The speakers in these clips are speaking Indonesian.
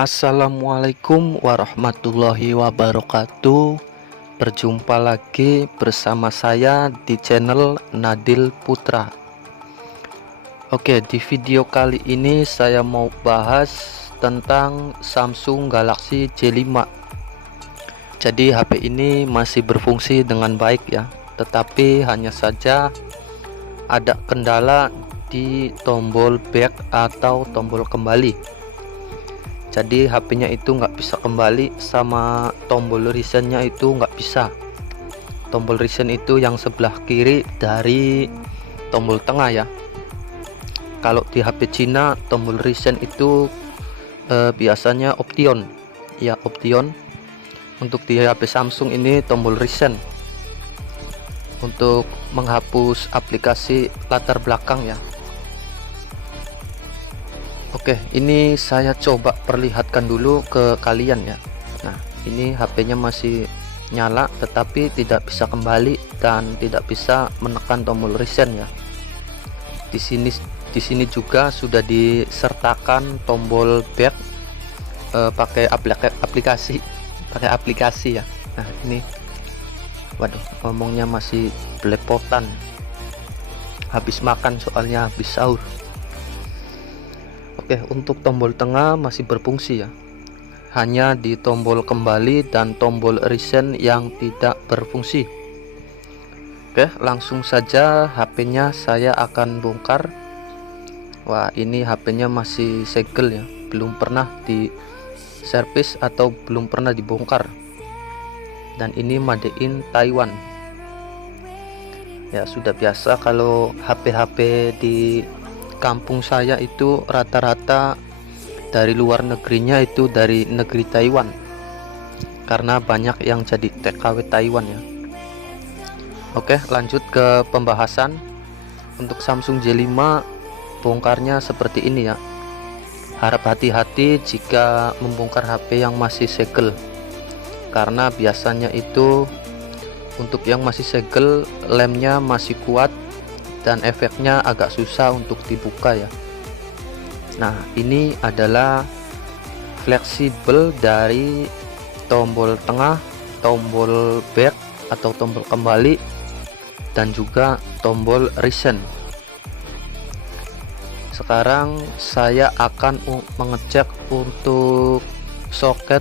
Assalamualaikum warahmatullahi wabarakatuh. Berjumpa lagi bersama saya di channel Nadil Putra. Oke, di video kali ini saya mau bahas tentang Samsung Galaxy J5. Jadi HP ini masih berfungsi dengan baik ya, tetapi hanya saja ada kendala di tombol back atau tombol kembali. Jadi HP-nya itu nggak bisa kembali, sama tombol reset-nya itu nggak bisa. Tombol reset itu yang sebelah kiri dari tombol tengah ya. Kalau di HP Cina tombol reset itu biasanya option ya, option. Untuk di HP Samsung ini tombol reset untuk menghapus aplikasi latar belakang ya. Oke, ini saya coba perlihatkan dulu ke kalian ya. Nah, ini HP-nya masih nyala tetapi tidak bisa kembali dan tidak bisa menekan tombol reset ya. Di sini juga sudah disertakan tombol back pakai aplikasi ya. Nah, ini waduh, ngomongnya masih belepotan. Habis makan soalnya, habis sahur. Oke, untuk tombol tengah masih berfungsi ya. Hanya di tombol kembali dan tombol reset yang tidak berfungsi. Oke, langsung saja HP-nya saya akan bongkar. Wah, ini HP-nya masih segel ya, belum pernah di servis atau belum pernah dibongkar. Dan ini made in Taiwan. Ya, sudah biasa kalau HP-HP di kampung saya itu rata-rata dari luar negerinya itu dari negeri Taiwan, karena banyak yang jadi TKW Taiwan ya. Oke, lanjut ke pembahasan. Untuk Samsung J5 bongkarnya seperti ini ya. Harap hati-hati jika membongkar HP yang masih segel, karena biasanya itu untuk yang masih segel lemnya masih kuat dan efeknya agak susah untuk dibuka ya. Nah, ini adalah fleksibel dari tombol tengah, tombol back atau tombol kembali, dan juga tombol reset. Sekarang saya akan mengecek untuk soket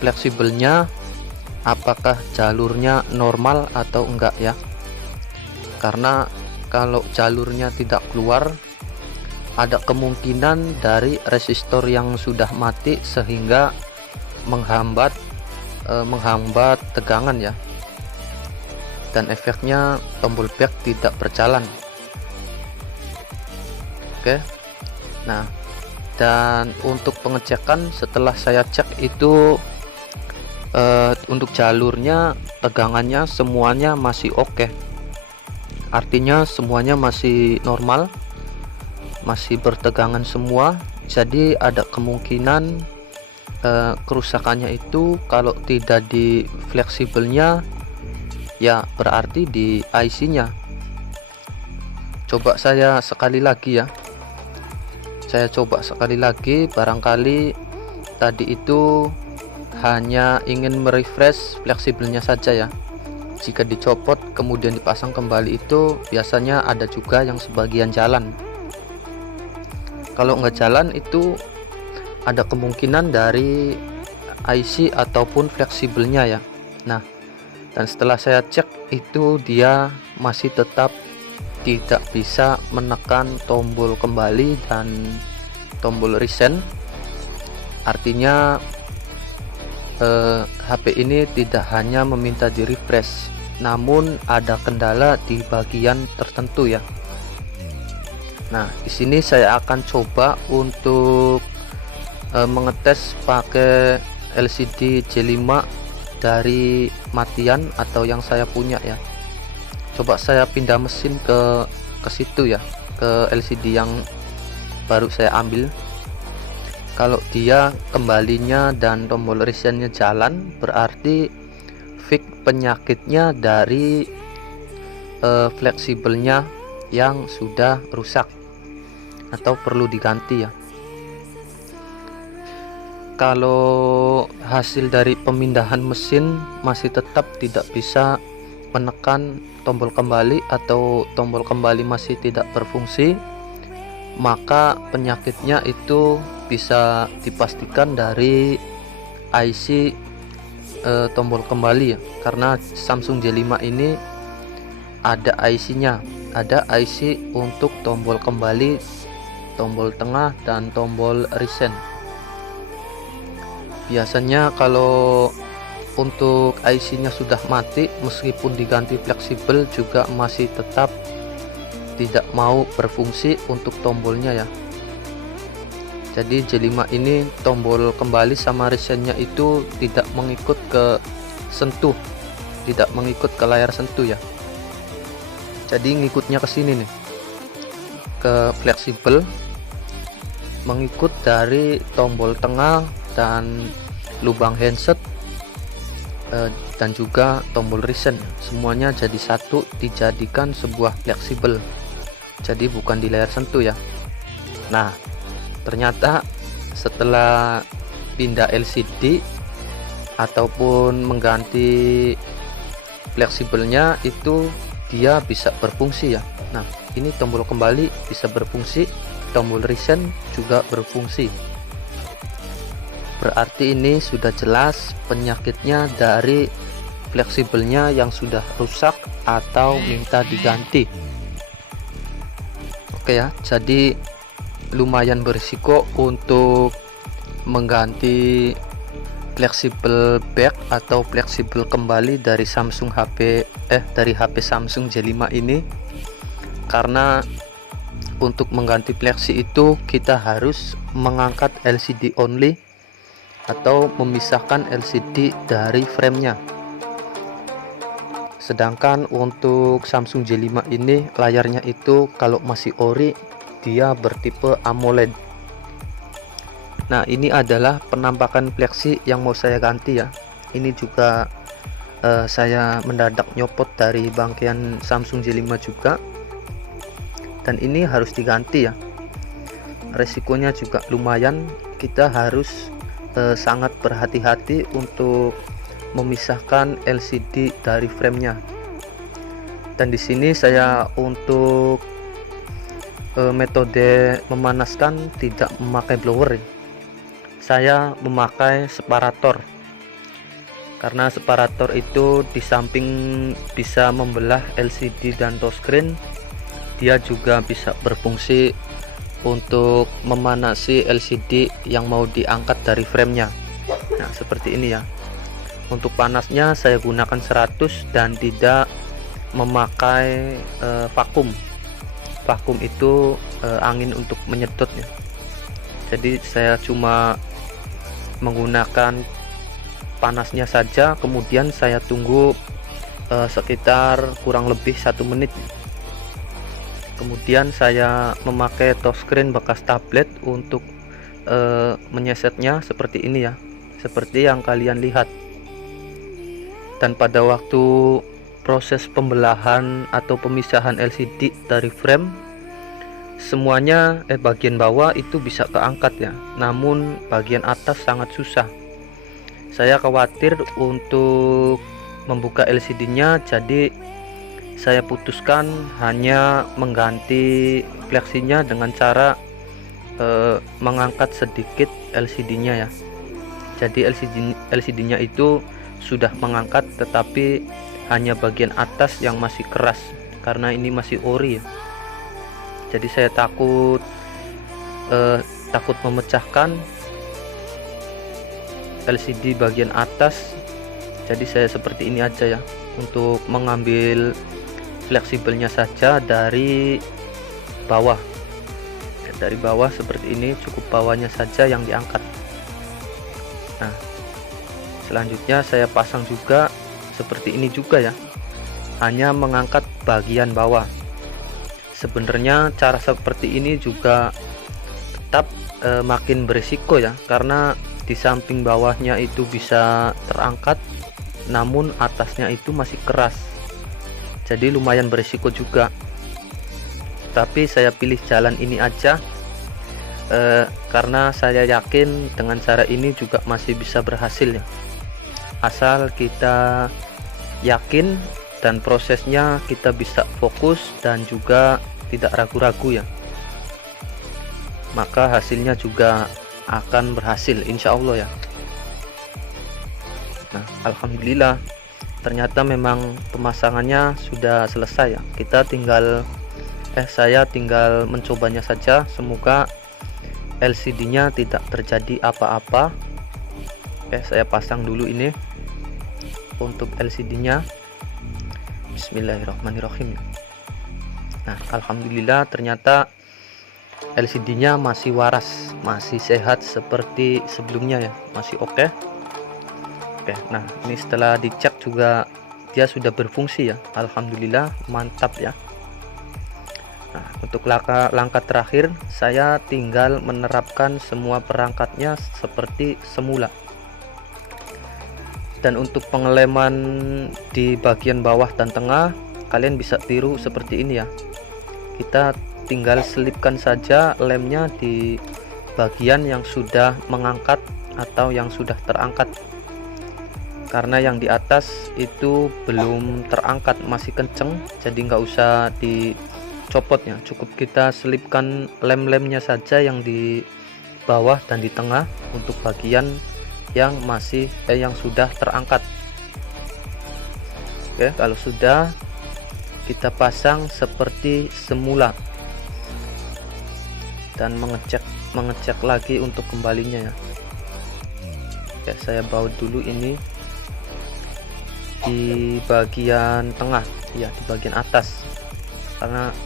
fleksibelnya, apakah jalurnya normal atau enggak ya. Karena kalau jalurnya tidak keluar, ada kemungkinan dari resistor yang sudah mati sehingga menghambat tegangan ya, dan efeknya tombol back tidak berjalan. Oke, nah, dan untuk pengecekan setelah saya cek itu untuk jalurnya, tegangannya semuanya masih oke. Artinya semuanya masih normal, masih bertegangan semua. Jadi ada kemungkinan kerusakannya itu kalau tidak di fleksibelnya ya, berarti di IC-nya. Coba saya sekali lagi ya. Saya coba sekali lagi, barangkali tadi itu hanya ingin merefresh fleksibelnya saja ya. Jika dicopot kemudian dipasang kembali itu biasanya ada juga yang sebagian jalan. Kalau nggak jalan itu ada kemungkinan dari IC ataupun fleksibelnya ya. Nah, dan setelah saya cek itu dia masih tetap tidak bisa menekan tombol kembali dan tombol reset. Artinya HP ini tidak hanya meminta di refresh, namun ada kendala di bagian tertentu ya. Nah, di sini saya akan coba untuk mengetes pakai LCD J5 dari matian atau yang saya punya ya. Coba saya pindah mesin ke situ ya, ke LCD yang baru saya ambil. Kalau dia kembalinya dan tombol resetnya jalan, berarti fix penyakitnya dari fleksibelnya yang sudah rusak atau perlu diganti ya. kalau hasil dari pemindahan mesin masih tetap tidak bisa menekan tombol kembali atau tombol kembali masih tidak berfungsi, maka penyakitnya itu bisa dipastikan dari IC tombol kembali ya, karena Samsung J5 ini ada IC-nya, ada IC untuk tombol kembali, tombol tengah, dan tombol reset. Biasanya kalau untuk IC-nya sudah mati, meskipun diganti fleksibel juga masih tetap tidak mau berfungsi untuk tombolnya ya. Jadi J5 ini tombol kembali sama resetnya itu tidak mengikut ke sentuh, tidak mengikut ke layar sentuh ya. Jadi ngikutnya ke sini nih, ke fleksibel, mengikut dari tombol tengah dan lubang handset dan juga tombol reset, semuanya jadi satu, dijadikan sebuah fleksibel, jadi bukan di layar sentuh ya. Nah, ternyata setelah pindah LCD ataupun mengganti fleksibelnya itu dia bisa berfungsi ya. Nah, ini tombol kembali bisa berfungsi, tombol reset juga berfungsi. Berarti ini sudah jelas penyakitnya dari fleksibelnya yang sudah rusak atau minta diganti. Oke ya, jadi lumayan berisiko untuk mengganti fleksibel back atau fleksibel kembali dari dari HP Samsung J5 ini, karena untuk mengganti fleksi itu kita harus mengangkat LCD only atau memisahkan LCD dari framenya. Sedangkan untuk Samsung J5 ini layarnya itu kalau masih ori dia bertipe AMOLED. Nah, ini adalah penampakan fleksi yang mau saya ganti ya. Ini juga saya mendadak nyopot dari bangkaian Samsung J5 juga, dan ini harus diganti ya. Resikonya juga lumayan, kita harus sangat berhati-hati untuk memisahkan LCD dari framenya. Dan di sini saya untuk metode memanaskan tidak memakai blower, saya memakai separator, karena separator itu di samping bisa membelah LCD dan touchscreen, dia juga bisa berfungsi untuk memanasi LCD yang mau diangkat dari framenya. Nah, seperti ini ya. Untuk panasnya saya gunakan 100 dan tidak memakai vakum. Vakum itu angin untuk menyedot ya. Jadi saya cuma menggunakan panasnya saja, kemudian saya tunggu sekitar kurang lebih 1 menit. Kemudian saya memakai touchscreen bekas tablet untuk menyesetnya seperti ini ya, seperti yang kalian lihat. Dan pada waktu proses pembelahan atau pemisahan LCD dari frame, semuanya bagian bawah itu bisa keangkat ya, namun bagian atas sangat susah. Saya khawatir untuk membuka LCD-nya, jadi saya putuskan hanya mengganti fleksinya dengan cara mengangkat sedikit LCD-nya ya. Jadi LCD-nya itu sudah mengangkat, tetapi hanya bagian atas yang masih keras karena ini masih ori ya. Jadi saya takut memecahkan LCD bagian atas. Jadi saya seperti ini aja ya, untuk mengambil fleksibelnya saja dari bawah. Dari bawah seperti ini, cukup bawahnya saja yang diangkat. Nah, selanjutnya saya pasang juga seperti ini juga ya, hanya mengangkat bagian bawah. Sebenarnya cara seperti ini juga tetap makin berisiko ya, karena di samping bawahnya itu bisa terangkat, namun atasnya itu masih keras, jadi lumayan berisiko juga. Tapi saya pilih jalan ini aja karena saya yakin dengan cara ini juga masih bisa berhasil ya, asal kita yakin dan prosesnya kita bisa fokus dan juga tidak ragu-ragu ya, maka hasilnya juga akan berhasil insya Allah ya. Nah, alhamdulillah ternyata memang pemasangannya sudah selesai ya. Saya tinggal mencobanya saja. Semoga LCD-nya tidak terjadi apa-apa. Saya pasang dulu ini untuk LCD-nya. Bismillahirrahmanirrahim. Nah, alhamdulillah ternyata LCD-nya masih waras, masih sehat seperti sebelumnya ya, masih oke. Nah ini setelah dicek juga dia sudah berfungsi ya, alhamdulillah mantap ya. Nah, untuk langkah terakhir saya tinggal menerapkan semua perangkatnya seperti semula. Dan untuk pengeleman di bagian bawah dan tengah kalian bisa tiru seperti ini ya. Kita tinggal selipkan saja lemnya di bagian yang sudah mengangkat atau yang sudah terangkat, karena yang di atas itu belum terangkat, masih kenceng, jadi nggak usah dicopot ya, cukup kita selipkan lem-lemnya saja yang di bawah dan di tengah untuk bagian yang yang sudah terangkat. Kalau sudah, kita pasang seperti semula dan mengecek lagi untuk kembalinya ya. Saya baut dulu ini di bagian tengah ya, di bagian atas, karena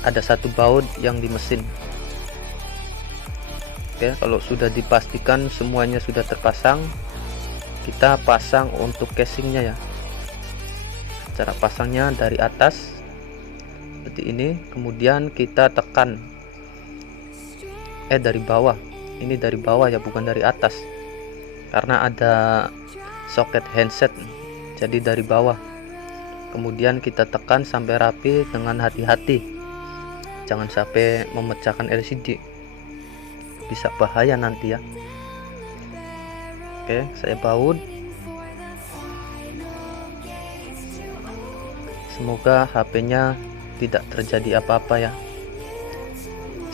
ada satu baut yang di mesin. Kalau sudah dipastikan semuanya sudah terpasang, kita pasang untuk casingnya ya. Cara pasangnya dari atas seperti ini, kemudian kita tekan dari bawah. Ini dari bawah ya, bukan dari atas, karena ada soket handset, jadi dari bawah. Kemudian kita tekan sampai rapi dengan hati-hati, jangan sampai memecahkan LCD, bisa bahaya nanti ya. Saya baut. Semoga HP-nya tidak terjadi apa-apa ya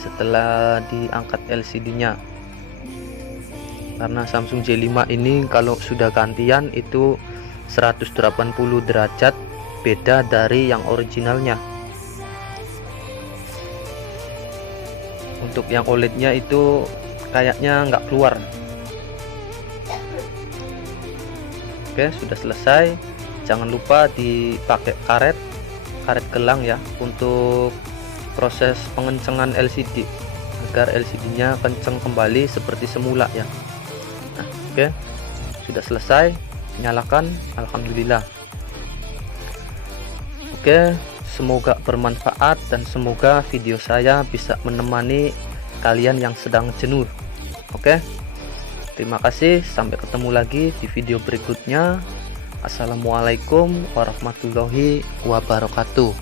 setelah diangkat LCD-nya, karena Samsung J5 ini kalau sudah gantian itu 180 derajat beda dari yang originalnya. Untuk yang OLED-nya itu kayaknya nggak keluar. Sudah selesai. Jangan lupa dipakai karet gelang ya untuk proses pengencengan LCD, agar LCD-nya kenceng kembali seperti semula ya. Nah, sudah selesai, nyalakan. Alhamdulillah. Semoga bermanfaat dan semoga video saya bisa menemani kalian yang sedang jenuh. Terima kasih, sampai ketemu lagi di video berikutnya. Assalamualaikum warahmatullahi wabarakatuh.